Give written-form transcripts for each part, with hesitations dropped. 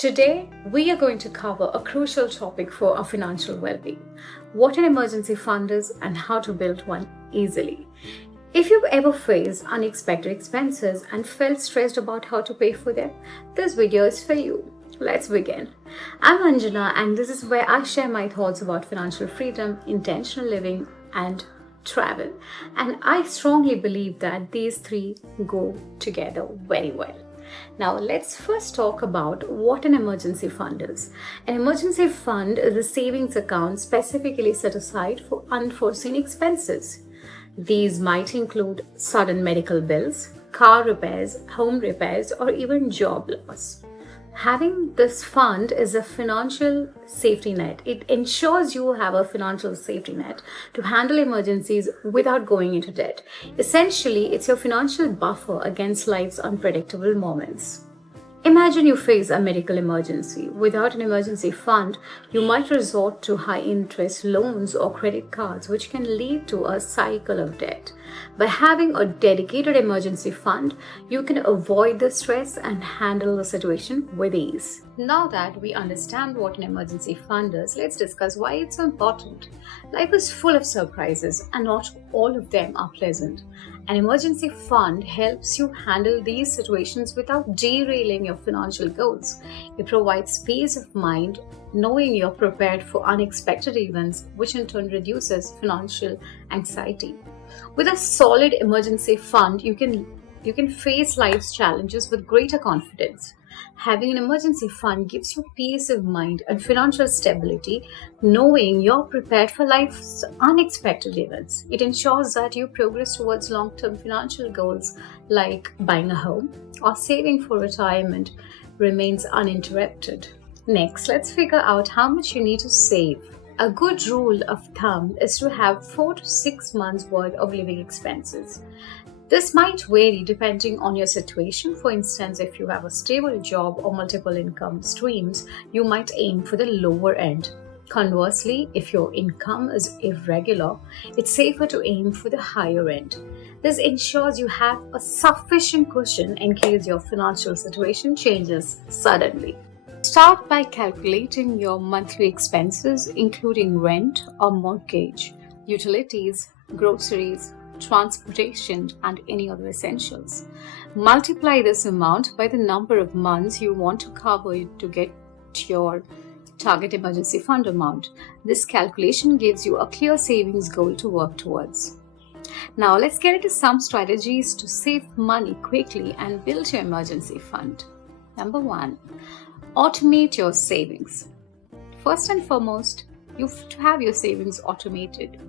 Today, we are going to cover a crucial topic for our financial well-being: what an emergency fund is and how to build one easily. If you've ever faced unexpected expenses and felt stressed about how to pay for them, this video is for you. Let's begin. I'm Anjana, and this is where I share my thoughts about financial freedom, intentional living, and travel. And I strongly believe that these three go together very well. Now, let's first talk about what an emergency fund is. An emergency fund is a savings account specifically set aside for unforeseen expenses. These might include sudden medical bills, car repairs, home repairs, or even job loss. Having this fund is a financial safety net. It ensures you have a financial safety net to handle emergencies without going into debt. Essentially, it's your financial buffer against life's unpredictable moments. Imagine you face a medical emergency. Without an emergency fund, you might resort to high-interest loans or credit cards, which can lead to a cycle of debt. By having a dedicated emergency fund, you can avoid the stress and handle the situation with ease. Now that we understand what an emergency fund is, let's discuss why it's so important. Life is full of surprises, and not all of them are pleasant. An emergency fund helps you handle these situations without derailing your financial goals. It provides peace of mind knowing you're prepared for unexpected events, which in turn reduces financial anxiety. With a solid emergency fund, you can face life's challenges with greater confidence. Having an emergency fund gives you peace of mind and financial stability, knowing you're prepared for life's unexpected events. It ensures that you progress towards long-term financial goals like buying a home or saving for retirement remains uninterrupted. Next, let's figure out how much you need to save. A good rule of thumb is to have 4 to 6 months worth of living expenses. This might vary depending on your situation. For instance, if you have a stable job or multiple income streams, you might aim for the lower end. Conversely, if your income is irregular, it's safer to aim for the higher end. This ensures you have a sufficient cushion in case your financial situation changes suddenly. Start by calculating your monthly expenses, including rent or mortgage, utilities, groceries, transportation, and any other essentials. Multiply this amount by the number of months you want to cover to get your target emergency fund amount. This calculation gives you a clear savings goal to work towards. Now, let's get into some strategies to save money quickly and build your emergency fund. Number 1, automate your savings. First and foremost, you have to have your savings automated.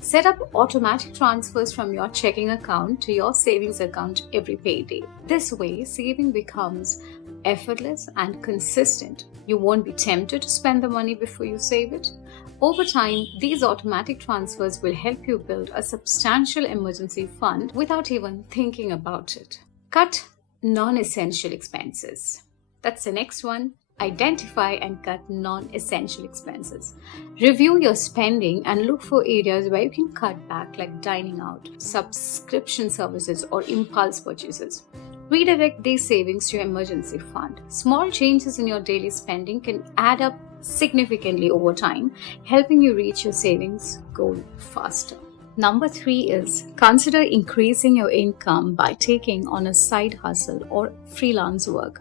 Set up automatic transfers from your checking account to your savings account every payday. This way, saving becomes effortless and consistent. You won't be tempted to spend the money before you save it. Over time, these automatic transfers will help you build a substantial emergency fund without even thinking about it. Cut non-essential expenses. That's the next one. Identify and cut non-essential expenses. Review your spending and look for areas where you can cut back, like dining out, subscription services, or impulse purchases. Redirect these savings to your emergency fund. Small changes in your daily spending can add up significantly over time, helping you reach your savings goal faster. Number 3 is consider increasing your income by taking on a side hustle or freelance work.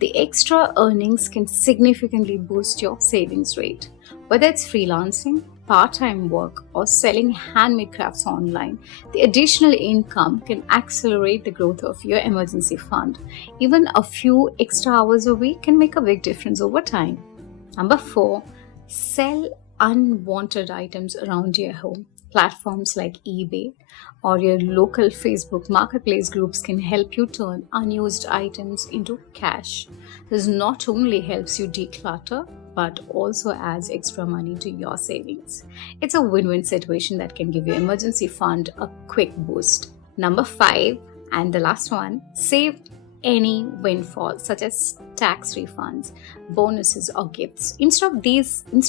The extra earnings can significantly boost your savings rate. Whether it's freelancing, part-time work, or selling handmade crafts online, the additional income can accelerate the growth of your emergency fund. Even a few extra hours a week can make a big difference over time. Number 4, sell unwanted items around your home. Platforms like eBay or your local Facebook marketplace groups can help you turn unused items into cash. This not only helps you declutter, but also adds extra money to your savings. It's a win-win situation that can give your emergency fund a quick boost. Number 5, and the last one, save any windfall such as tax refunds, bonuses or gifts. Instead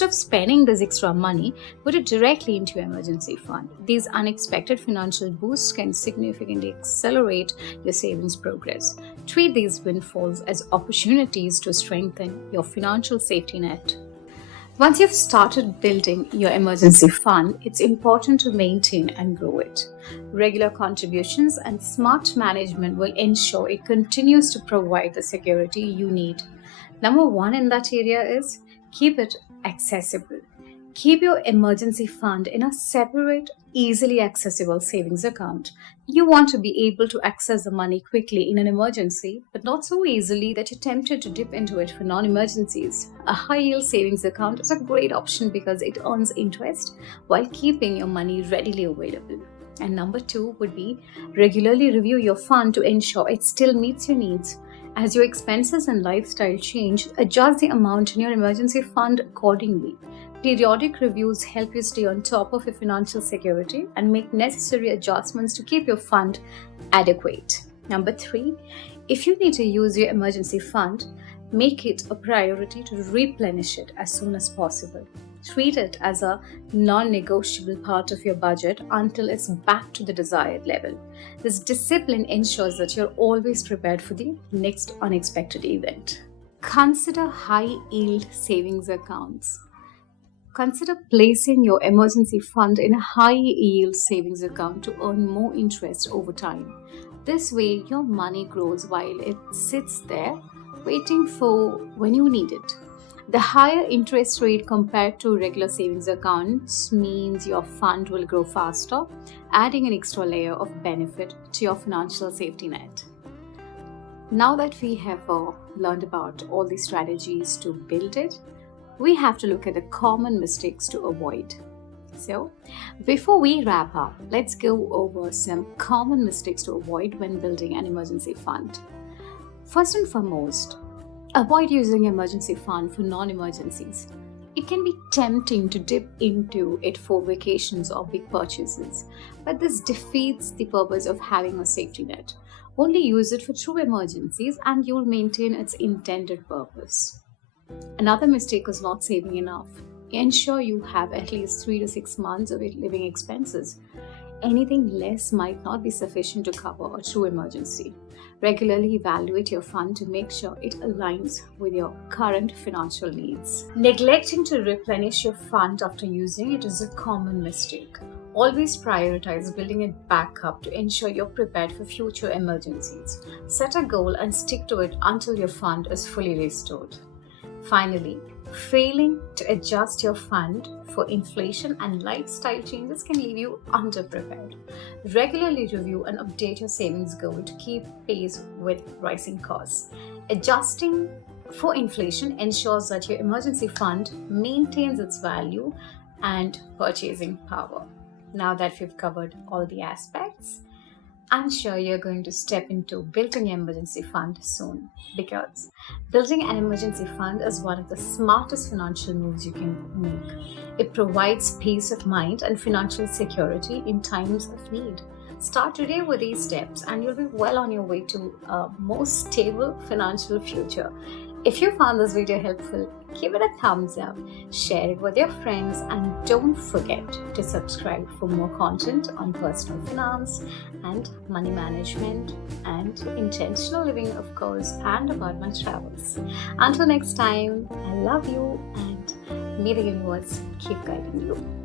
of spending this extra money, put it directly into your emergency fund. These unexpected financial boosts can significantly accelerate your savings progress. Treat these windfalls as opportunities to strengthen your financial safety net. Once you've started building your emergency fund, it's important to maintain and grow it. Regular contributions and smart management will ensure it continues to provide the security you need. Number one in that area is keep it accessible. Keep your emergency fund in a separate, easily accessible savings account. You want to be able to access the money quickly in an emergency, but not so easily that you're tempted to dip into it for non emergencies. A high yield savings account is a great option because it earns interest while keeping your money readily available. And number two would be regularly review your fund to ensure it still meets your needs. As your expenses and lifestyle change, adjust the amount in your emergency fund accordingly. Periodic reviews help you stay on top of your financial security and make necessary adjustments to keep your fund adequate. Number three, if you need to use your emergency fund, make it a priority to replenish it as soon as possible. Treat it as a non-negotiable part of your budget until it's back to the desired level. This discipline ensures that you're always prepared for the next unexpected event. Consider high-yield savings accounts. Consider placing your emergency fund in a high-yield savings account to earn more interest over time. This way, your money grows while it sits there waiting for when you need it. The higher interest rate compared to regular savings accounts means your fund will grow faster, adding an extra layer of benefit to your financial safety net. Now that we have learned about all the strategies to build it, we have to look at the common mistakes to avoid. So, before we wrap up, let's go over some common mistakes to avoid when building an emergency fund. First and foremost, avoid using emergency fund for non-emergencies. It can be tempting to dip into it for vacations or big purchases, but this defeats the purpose of having a safety net. Only use it for true emergencies and you'll maintain its intended purpose. Another mistake is not saving enough. Ensure you have at least 3 to 6 months of living expenses. Anything less might not be sufficient to cover a true emergency. Regularly evaluate your fund to make sure it aligns with your current financial needs. Neglecting to replenish your fund after using it is a common mistake. Always prioritize building it back up to ensure you're prepared for future emergencies. Set a goal and stick to it until your fund is fully restored. Finally, failing to adjust your fund for inflation and lifestyle changes can leave you underprepared. Regularly review and update your savings goal to keep pace with rising costs. Adjusting for inflation ensures that your emergency fund maintains its value and purchasing power. Now that we've covered all the aspects, I'm sure you're going to step into building an emergency fund soon, because building an emergency fund is one of the smartest financial moves you can make. It provides peace of mind and financial security in times of need. Start today with these steps and you'll be well on your way to a more stable financial future. If you found this video helpful, give it a thumbs up, share it with your friends, and don't forget to subscribe for more content on personal finance and money management and intentional living, of course, and about my travels. Until next time, I love you and may the universe keep guiding you.